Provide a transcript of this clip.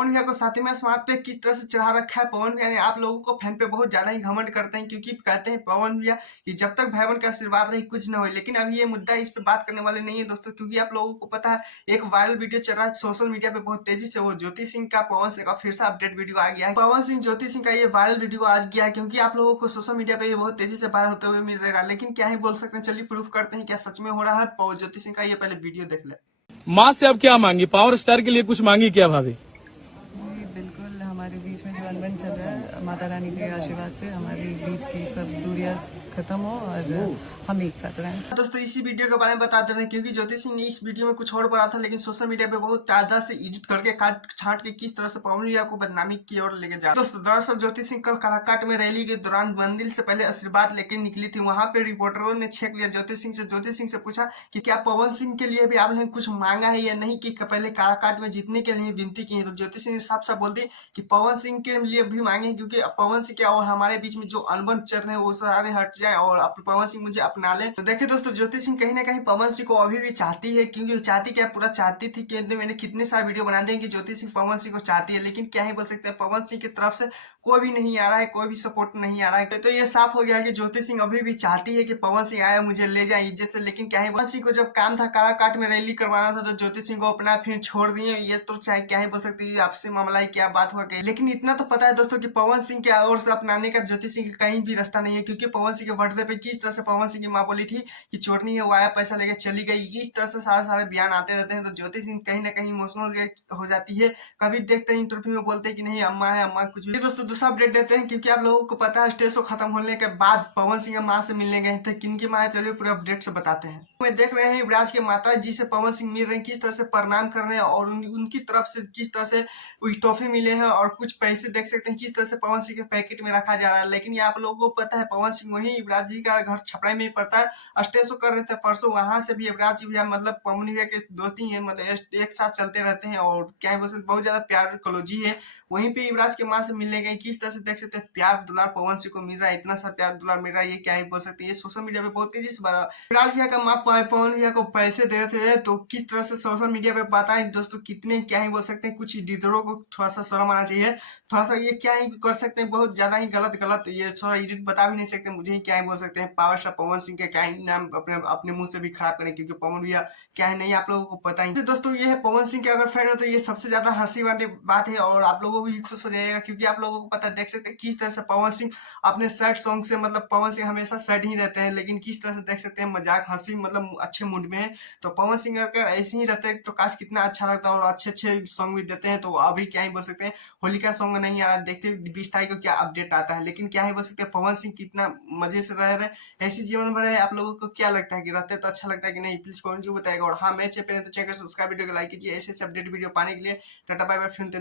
पवन भैया को सातवें आसमान पे किस तरह से चढ़ा रखा है। पवन भैया ने आप लोगों को फैन पे बहुत ज्यादा ही घमंड करते हैं, क्योंकि कहते हैं पवन भैया कि जब तक भाई बहन का आशीर्वाद रही कुछ ना हो। लेकिन अब ये मुद्दा इस पे बात करने वाले नहीं है दोस्तों, क्योंकि आप लोगों को पता है एक वायरल वीडियो चल रहा है सोशल मीडिया पे बहुत तेजी से, वो ज्योति सिंह का पवन सिंह का फिर से अपडेट वीडियो आ गया है। पवन सिंह ज्योति सिंह का ये वायरल वीडियो आ गया है, क्योंकि आप लोगों को सोशल मीडिया पे ये बहुत तेजी से वायरल होते हुए मिलेगा। लेकिन क्या ही बोल सकते हैं, चलिए प्रूफ करते हैं क्या सच में हो रहा है। ज्योति सिंह का ये पहले वीडियो देख ले। माँ से अब क्या मांगी, पावर स्टार के लिए कुछ मांगी क्या भाभी? जी बिल्कुल, हमारे बीच में जो अनबन चल रहा है, माता रानी के आशीर्वाद से हमारे बीच की सब दूरियां खत्म हो और हम एक साथ रहें। दोस्तों इसी वीडियो के बारे में बताते रहे, क्योंकि ज्योति सिंह ने इस वीडियो में कुछ और बोला था, लेकिन सोशल मीडिया पे बहुत ताजा से एडिट करके काट छाट के किस तरह से पवन भैया को बदनामी की ओर लेके जा। दोस्तों दरअसल ज्योति सिंह कल काराकाट में रैली के दौरान मंदिर से पहले आशीर्वाद लेके निकली थी। वहां पे रिपोर्टरों ने छेक लिया ज्योति सिंह से पूछा कि क्या पवन सिंह के लिए भी आपने कुछ मांगा है या नहीं, कि पहले काराकाट में जीतने के लिए विनती की है। तो ज्योति सिंह ने साफ साफ बोल दी कि पवन सिंह के लिए भी मांगे, क्योंकि पवन सिंह क्या और हमारे बीच में जो अनबन चल रहे हैं वो सारे हट जाए और पवन सिंह मुझे अपना ले। तो देखिए दोस्तों ज्योति सिंह कहीं ना कहीं पवन सिंह को अभी भी चाहती है, क्योंकि चाहती क्या पूरा चाहती थी कि मैंने कितने सारे वीडियो बना दिए कि ज्योति सिंह पवन सिंह को चाहती है। लेकिन क्या ही बोल सकते हैं, पवन सिंह की तरफ से कोई भी नहीं आ रहा है, कोई भी सपोर्ट नहीं आ रहा है। तो ये साफ हो गया कि ज्योति सिंह अभी भी चाहती है कि पवन सिंह आया मुझे ले जाए इज्जत से। लेकिन क्या ही पवन सिंह को जब काम था काराकाट में रैली करवाना था तो ज्योति सिंह को अपना फिर छोड़ दिए। ये तो चाहे क्या ही बोल सकते हैं, आपसे मामला है क्या बात हो गई। लेकिन इतना तो पता है दोस्तों कि पवन सिंह के ओर से अपनाने का ज्योति सिंह का कहीं भी रास्ता नहीं है, क्योंकि पवन सिंह के बर्थडे पे किस तरह से पवन सिंह की माँ बोली थी कि चोरनी है वो आया पैसा लेके चली गई, इस तरह से सारे सारे बयान आते रहते हैं। तो ज्योति सिंह कहीं ना कहीं इमोशनल हो जाती है। कभी देखते हैं इंटरव्यू में बोलते हैं कि नहीं अम्मा है अम्मा कुछ भी। दोस्तों दूसरा अपडेट देते हैं, क्योंकि आप लोगों को पता है स्टेज शो खत्म होने के बाद पवन सिंह के माँ से मिलने गए थे। किनकी माँ है चलिए पूरे अपडेट से बताते हैं। मैं देख रहे हैं युवराज के माता जी से पवन सिंह मिल रहे हैं, किस तरह से प्रणाम कर रहे हैं और उनकी तरफ से किस तरह से टॉफी मिले हैं और कुछ पैसे देख सकते हैं किस तरह से पवन सिंह के पैकेट में रखा जा रहा है। लेकिन ये आप लोगों को पता है पवन सिंह वही युवराज जी का घर छपराई में ही पड़ता है। स्टेज शो कर रहे थे परसों, वहां से भी युवराज जी भैया मतलब पवन भैया के दोस्ती है, मतलब एक साथ चलते रहते हैं और क्या है बहुत ज्यादा प्यार कलोजी है। वहीं पे युवराज के माँ से मिलने गए, किस तरह से देख सकते हैं प्यार दुलार पवन सिंह को मिल रहा है, इतना सा प्यार दुलार मिल रहा है। ये क्या ही बोल सकते हैं, ये सोशल मीडिया पे बहुत तेजी से बढ़ा। युवराज भैया का माँ पवन भैया को पैसे दे रहे थे, तो किस तरह से सोशल मीडिया पे बताएं दोस्तों कितने क्या ही बोल सकते हैं। कुछ एडिटरों को थोड़ा सा शर्म आना चाहिए, थोड़ा सा ये क्या ही कर सकते हैं, बहुत ज्यादा ही गलत ये थोड़ा एडिट बता भी नहीं सकते मुझे ही क्या ही बोल सकते हैं। पावर स्टार पवन सिंह के क्या ही नाम अपने मुंह से भी खराब करें, क्योंकि पवन भैया क्या है नहीं आप लोगों को पता ही। तो दोस्तों ये है पवन सिंह के अगर फैन हो तो ये सबसे ज्यादा हंसी वाली बात है और आप लोगों को भी खुश हो जाएगा, क्योंकि आप लोगों को पता देख सकते हैं किस तरह से पवन सिंह अपने सैड सॉन्ग से, मतलब पवन सिंह हमेशा सैड ही रहते हैं, लेकिन किस तरह से देख सकते हैं मजाक हंसी मतलब अच्छे मूड में है। तो पवन सिंह अगर ऐसे ही रहते हैं तो काश कितना अच्छा लगता है और अच्छे अच्छे सॉन्ग भी देते हैं। तो अभी क्या ही बोल सकते हैं, होली का सॉन्ग नहीं आ रहा, देखते हैं 20 तारीख को क्या अपडेट आता है। लेकिन क्या ही बोल सकते हैं पवन सिंह कितना मजे से रह रहे हैं, ऐसी जीवन भर है। आप लोगों को क्या लगता है कि रहते तो अच्छा लगता है कि नहीं, प्लीज कमेंट जो बताएगा। और हाँ मेरे चैनल पे तो चैनल सब्सक्राइब वीडियो को लाइक कीजिए ऐसे अपडेट वीडियो पाने के लिए। टाटा बाय बाय, फिर